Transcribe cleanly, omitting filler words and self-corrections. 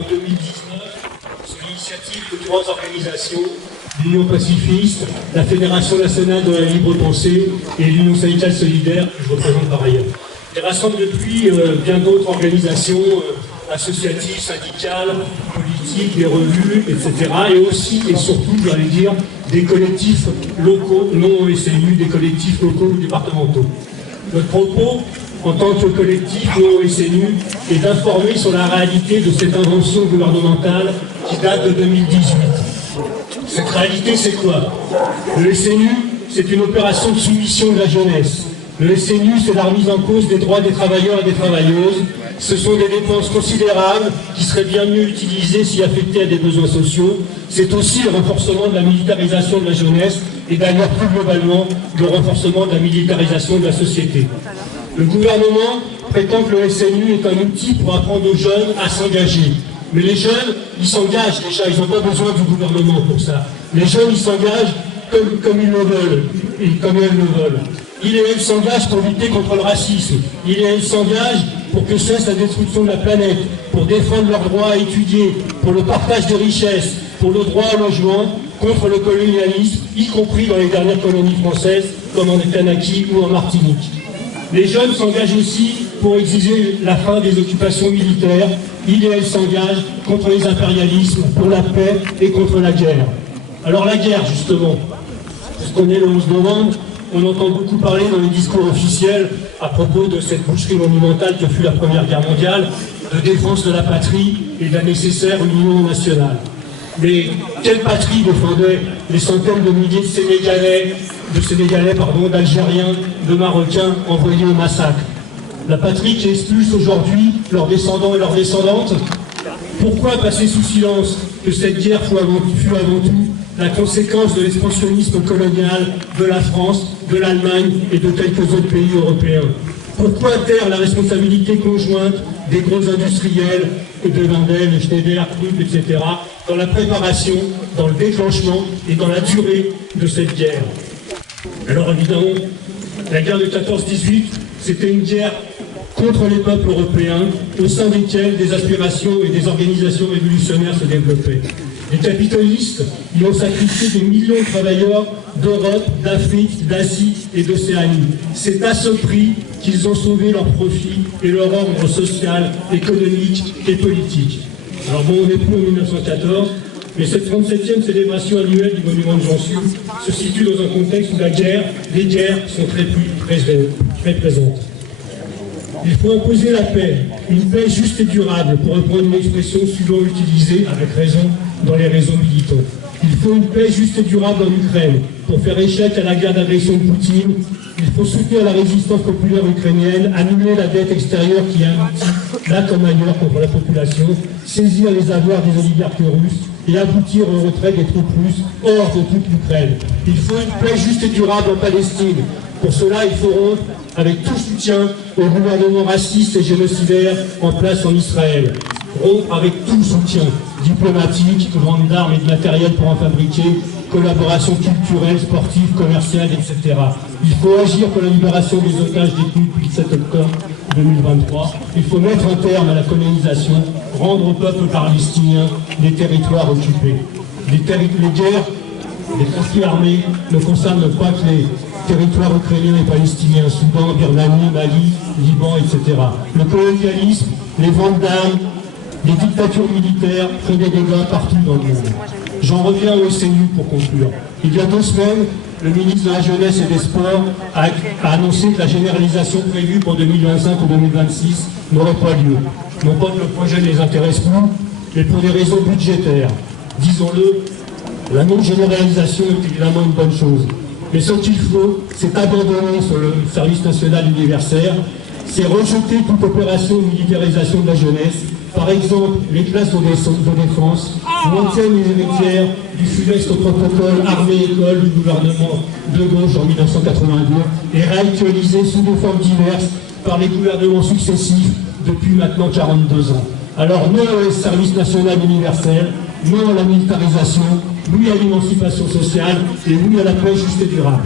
En 2019, sur l'initiative de trois organisations, l'Union pacifiste, la Fédération nationale de la libre pensée et l'Union syndicale solidaire, que je représente par ailleurs. Elle rassemble depuis bien d'autres organisations associatives, syndicales, politiques, des revues, etc. Et aussi et surtout, j'allais dire, des collectifs locaux, non OSNU, des collectifs locaux ou départementaux. Notre propos, en tant que collectif non OSNU, est d'informer sur la réalité de cette invention gouvernementale qui date de 2018. Cette réalité, c'est quoi? Le SNU, c'est une opération de soumission de la jeunesse. Le SNU, c'est la remise en cause des droits des travailleurs et des travailleuses. Ce sont des dépenses considérables qui seraient bien mieux utilisées si affectées à des besoins sociaux. C'est aussi le renforcement de la militarisation de la jeunesse et d'ailleurs plus globalement le renforcement de la militarisation de la société. Le gouvernement prétend que le SNU est un outil pour apprendre aux jeunes à s'engager. Mais les jeunes, ils s'engagent déjà, ils n'ont pas besoin du gouvernement pour ça. Les jeunes, ils s'engagent comme ils le veulent, et comme elles le veulent. Ils et elles s'engagent pour lutter contre le racisme. Ils et elles s'engagent pour que cesse la destruction de la planète, pour défendre leurs droits à étudier, pour le partage des richesses, pour le droit au logement, contre le colonialisme, y compris dans les dernières colonies françaises, comme en Kanaki ou en Martinique. Les jeunes s'engagent aussi pour exiger la fin des occupations militaires. Ils et elles s'engagent contre les impérialismes, pour la paix et contre la guerre. Alors la guerre, justement, puisqu'on est le 11 novembre, on entend beaucoup parler dans les discours officiels à propos de cette boucherie monumentale que fut la Première Guerre mondiale, de défense de la patrie et de la nécessaire union nationale. Mais quelle patrie défendaient les centaines de milliers de Sénégalais, d'Algériens, de Marocains envoyés au massacre? La patrie qui expulse aujourd'hui leurs descendants et leurs descendantes? Pourquoi passer sous silence que cette guerre fut avant tout la conséquence de l'expansionnisme colonial de la France, de l'Allemagne et de quelques autres pays européens? Pourquoi taire la responsabilité conjointe des gros industriels, de Wendel, de Schneider, Krupp, etc., dans la préparation, dans le déclenchement et dans la durée de cette guerre? Alors évidemment, la guerre de 14-18, c'était une guerre contre les peuples européens, au sein desquels des aspirations et des organisations révolutionnaires se développaient. Les capitalistes y ont sacrifié des millions de travailleurs d'Europe, d'Afrique, d'Asie et d'Océanie. C'est à ce prix qu'ils ont sauvé leurs profits et leur ordre social, économique et politique. Alors bon, on n'est plus en 1914, mais cette 37e célébration annuelle du monument de Jansu se situe dans un contexte où les guerres sont très présentes. Il faut imposer la paix, une paix juste et durable, pour reprendre une expression souvent utilisée, avec raison, dans les réseaux militants. Il faut une paix juste et durable en Ukraine, pour faire échec à la guerre d'agression de Poutine. Il faut soutenir la résistance populaire ukrainienne, annuler la dette extérieure qui est un outil, là comme ailleurs, contre la population, saisir les avoirs des oligarques russes et aboutir au retrait des troupes russes hors de toute l'Ukraine. Il faut une paix juste et durable en Palestine. Pour cela, il faut rompre avec tout soutien au gouvernement raciste et génocidaire en place en Israël. Rompre avec tout soutien diplomatique, vente d'armes et de matériel pour en fabriquer, collaboration culturelle, sportive, commerciale, etc. Il faut agir pour la libération des otages détenus depuis le 7 octobre 2023. Il faut mettre un terme à la colonisation, rendre au peuple palestinien les territoires occupés. Les guerres, les conflits armés ne concernent pas que les territoires ukrainiens et palestiniens, Soudan, Birmanie, Mali, Liban, etc. Le colonialisme, les ventes d'armes, les dictatures militaires font des dégâts partout dans le monde. J'en reviens au SNU pour conclure. Il y a 2 semaines, le ministre de la Jeunesse et des Sports a annoncé que la généralisation prévue pour 2025 ou 2026 n'aurait pas lieu. Non pas que le projet ne les intéresse plus, mais pour des raisons budgétaires. Disons-le, la non-généralisation est évidemment une bonne chose. Mais ce qu'il faut, c'est abandonner sur le service national universel, c'est rejeter toute opération de militarisation de la jeunesse. Par exemple, les classes de défense, l'ancienne et héritière du funeste protocole armée-école du gouvernement de gauche en 1982 et réactualisées sous des formes diverses par les gouvernements successifs depuis maintenant 42 ans. Alors non au service national universel, non à la militarisation, oui à l'émancipation sociale et oui à la paix juste et durable.